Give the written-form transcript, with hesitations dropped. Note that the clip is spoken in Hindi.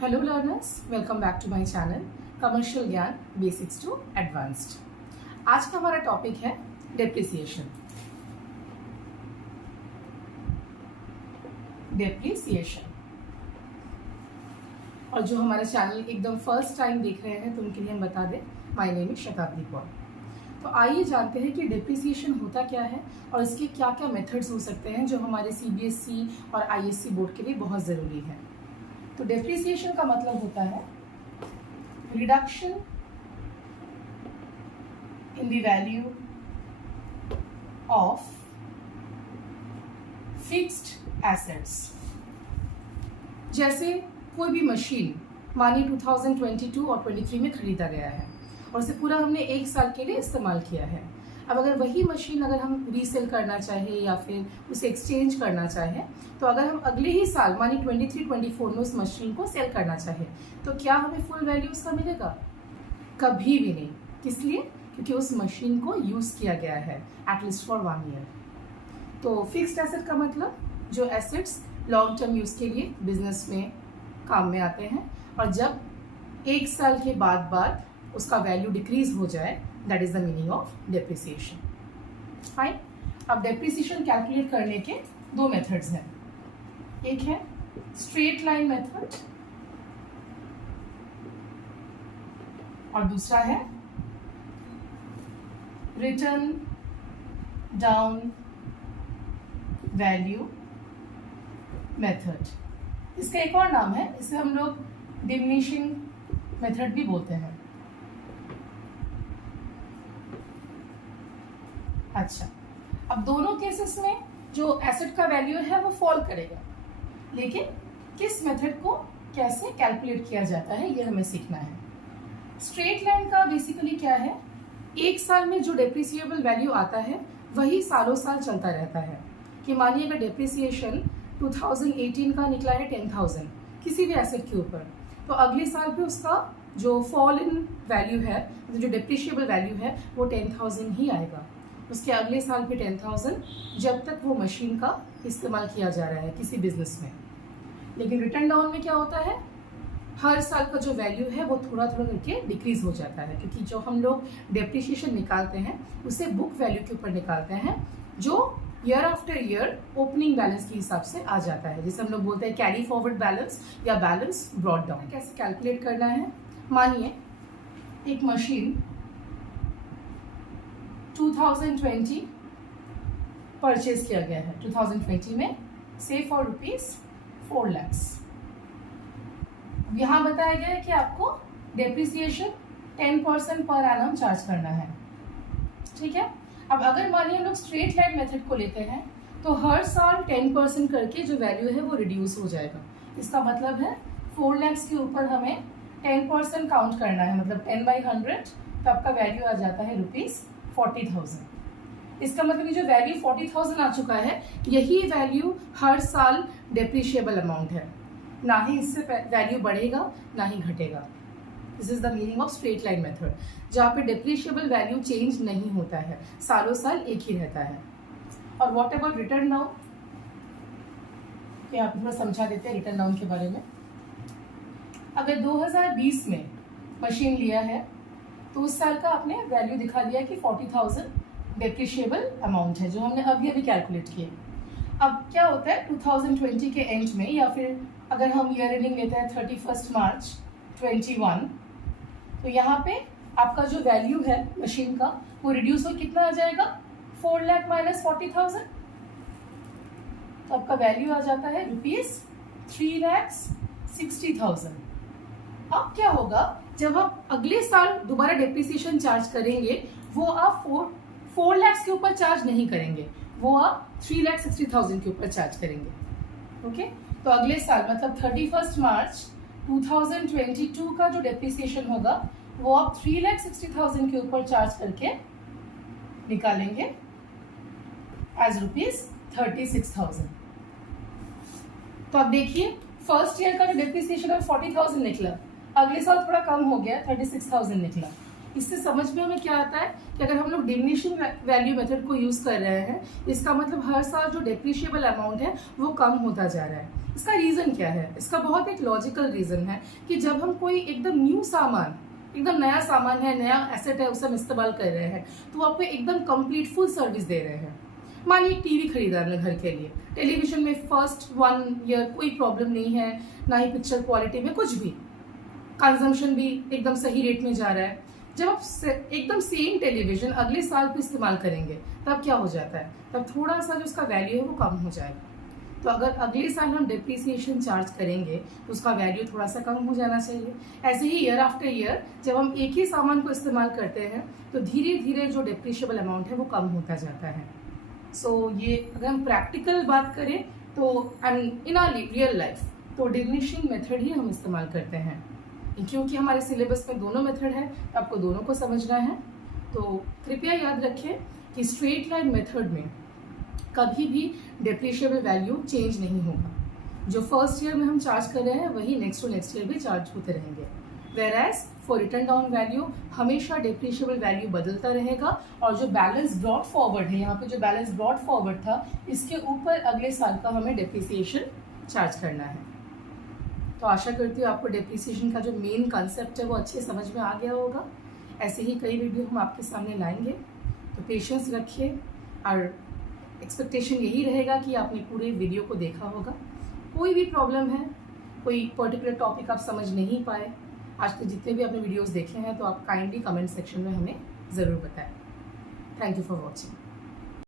Hello learners, welcome back to my channel commercial ज्ञान बेसिक्स टू एडवांस्ड। आज का हमारा टॉपिक है डेप्रिसिएशन। और जो हमारा चैनल एकदम फर्स्ट टाइम देख रहे हैं तो उनके लिए हम बता दें, माय नेम इज शताब्दी पॉल। तो आइए जानते हैं कि डेप्रिसिएशन होता क्या है और इसके क्या क्या मेथड्स हो सकते हैं जो हमारे सीबीएसई और आईएससी बोर्ड के लिए बहुत ज़रूरी है। तो डेप्रिसिएशन का मतलब होता है reduction in the value of fixed assets. जैसे कोई भी मशीन मानिए 2022 और 23 में खरीदा गया है और उसे पूरा हमने एक साल के लिए इस्तेमाल किया है। अब अगर वही मशीन अगर हम रीसेल करना चाहें या फिर उसे एक्सचेंज करना चाहें, तो अगर हम अगले ही साल मानी 23-24 में उस मशीन को सेल करना चाहें तो क्या हमें फुल वैल्यू उसका मिलेगा? कभी भी नहीं। किस लिए? क्योंकि उस मशीन को यूज़ किया गया है एटलीस्ट फॉर 1 ईयर। तो फिक्स्ड एसेट का मतलब जो एसेट्स लॉन्ग टर्म यूज़ के लिए बिजनेस में काम में आते हैं और जब एक साल के बाद उसका वैल्यू डिक्रीज हो जाए, that is the meaning of depreciation. Fine. अब डेप्रिसिएशन कैलकुलेट करने के दो मेथड्स हैं। एक है स्ट्रेट लाइन मेथड और दूसरा है रिटर्न डाउन वैल्यू मेथड। इसका एक और नाम है, इसे हम लोग डिमिनिशिंग मेथड भी बोलते हैं। अच्छा, अब दोनों केसेस में जो एसेट का वैल्यू है वो फॉल करेगा, लेकिन किस मेथड को कैसे कैलकुलेट किया जाता है ये हमें सीखना है। स्ट्रेट लाइन का बेसिकली क्या है, एक साल में जो डेप्रिसिएबल वैल्यू आता है वही सालों साल चलता रहता है। कि मानिए अगर डेप्रिसिएशन 2018 का निकला है 10,000 किसी भी एसेट के ऊपर, तो अगले साल पे उसका जो फॉल इन वैल्यू है, जो डेप्रिशिएबल वैल्यू है वो 10,000 ही आएगा। उसके अगले साल पे 10,000 जब तक वो मशीन का इस्तेमाल किया जा रहा है किसी बिजनेस में। लेकिन रिटर्न डाउन में क्या होता है, हर साल का जो वैल्यू है वो थोड़ा थोड़ा करके डिक्रीज हो जाता है, क्योंकि जो हम लोग डेप्रिशिएशन निकालते हैं उसे बुक वैल्यू के ऊपर निकालते हैं, जो year after year opening balance के हिसाब से आ जाता है, जिसे हम लोग बोलते हैं कैरी फॉरवर्ड बैलेंस या बैलेंस ब्रॉट डाउन। कैसे कैलकुलेट करना है, मानिए एक मशीन 2020 परचेज किया गया है, 2020 में से फॉर ₹4 लाख। यहाँ बताया गया है कि आपको डेप्रिसिएशन 10% पर एनम चार्ज करना है। ठीक है। अब अगर मानिए लोग स्ट्रेट लाइन मेथड को लेते हैं तो हर साल 10% करके जो वैल्यू है वो रिड्यूस हो जाएगा। इसका मतलब है 4 लाख के ऊपर हमें 10% काउंट करना है, मतलब 10/100, तो आपका वैल्यू आ जाता है ₹40,000। इसका मतलब जो वैल्यू 40,000 आ चुका है यही वैल्यू हर साल डेप्रिशिएबल अमाउंट है, ना ही इससे वैल्यू बढ़ेगा ना ही घटेगा। This is the meaning of straight line method, जहाँ पे डेप्रिशिएबल वैल्यू चेंज नहीं होता है, सालों साल एक ही रहता है। और व्हाट अबाउट रिटर्न डाउन, क्या आप थोड़ा समझा देते हैं रिटर्न डाउन के बारे में। अगर 2020 में मशीन लिया है तो उस साल का आपने वैल्यू दिखा दिया कि 40,000 डेप्रिशिएबल अमाउंट है, जो हमने अभी कैलकुलेट किए। अब क्या होता है 2020 के एंड में, या फिर अगर हम ईयर एंडिंग लेते हैं 31 मार्च 21, तो यहाँ पे आपका जो वैल्यू है मशीन का वो रिड्यूस हो कितना आ जाएगा, 4 लाख माइनस 40,000, तो आपका वैल्यू आ जाता है ₹3,60,000। अब क्या होगा, जब आप अगले साल दोबारा डेप्रिसिएशन चार्ज करेंगे वो आप 4 लाख के ऊपर चार्ज नहीं करेंगे, वो आप 3,60,000 के ऊपर चार्ज करेंगे। ओके। तो अगले साल मतलब 31 मार्च 2022 का जो डेप्रिसिएशन होगा वो आप 3,60,000 के ऊपर चार्ज करके निकालेंगे एज ₹36,000। तो अब देखिए फर्स्ट ईयर का जो डेप्रिसिएशन है 40,000 निकला, अगले साल थोड़ा कम हो गया 36,000 निकला, इससे समझ में हमें क्या आता है कि अगर हम लोग डिमिनिशिंग वैल्यू मेथड को यूज कर रहे हैं, इसका मतलब हर साल जो डेप्रिशिएबल अमाउंट है वो कम होता जा रहा है। इसका रीजन क्या है? इसका बहुत एक लॉजिकल रीजन है कि जब हम कोई एकदम न्यू सामान, एकदम नया सामान है, नया एसेट है, उसे हम इस्तेमाल कर रहे हैं, तो आपको एकदम कंप्लीट फुल सर्विस दे रहे हैं। मानिए टीवी खरीदा हमने घर के लिए, टेलीविजन में फर्स्ट 1 ईयर कोई प्रॉब्लम नहीं है, ना ही पिक्चर क्वालिटी में कुछ भी, कंजम्पशन भी एकदम सही रेट में जा रहा है। जब आप एकदम सेम टेलीविजन अगले साल पे इस्तेमाल करेंगे तब क्या हो जाता है? तब थोड़ा सा जो उसका वैल्यू है वो कम हो जाएगा। तो अगर अगले साल हम डिप्रिसिएशन चार्ज करेंगे तो उसका वैल्यू थोड़ा सा कम हो जाना चाहिए। ऐसे ही ईयर आफ्टर ईयर जब हम एक ही सामान को इस्तेमाल करते हैं तो धीरे धीरे जो डिप्रिशिएबल अमाउंट है वो कम होता जाता है। सो ये अगर हम प्रैक्टिकल बात करें तो इन आवर रियल लाइफ तो डिमिनिशिंग मेथड ही हम इस्तेमाल करते हैं। क्योंकि हमारे सिलेबस में दोनों मेथड है तो आपको दोनों को समझना है। तो कृपया याद रखें कि स्ट्रेट लाइन मेथड में कभी भी डेप्रिशिएबल वैल्यू चेंज नहीं होगा। जो फर्स्ट ईयर में हम चार्ज कर रहे हैं वही नेक्स्ट टू नेक्स्ट ईयर भी चार्ज होते रहेंगे। Whereas for return down value हमेशा डेप्रिशिएबल वैल्यू बदलता रहेगा और जो बैलेंस ब्रॉट फॉरवर्ड है, यहाँ पे जो बैलेंस ब्रॉट फॉरवर्ड था, इसके ऊपर अगले साल का हमें डेप्रिसिएशन चार्ज करना है। तो आशा करती हूँ आपको डेप्रिसिएशन का जो मेन कंसेप्ट है वो अच्छे समझ में आ गया होगा। ऐसे ही कई वीडियो हम आपके सामने लाएंगे, तो पेशेंस रखिए और एक्सपेक्टेशन यही रहेगा कि आपने पूरे वीडियो को देखा होगा। कोई भी प्रॉब्लम है, कोई पर्टिकुलर टॉपिक आप समझ नहीं पाए, आज तक जितने भी आपने वीडियोस देखे हैं, तो आप काइंडली कमेंट सेक्शन में हमें ज़रूर बताएं। Thank you for watching.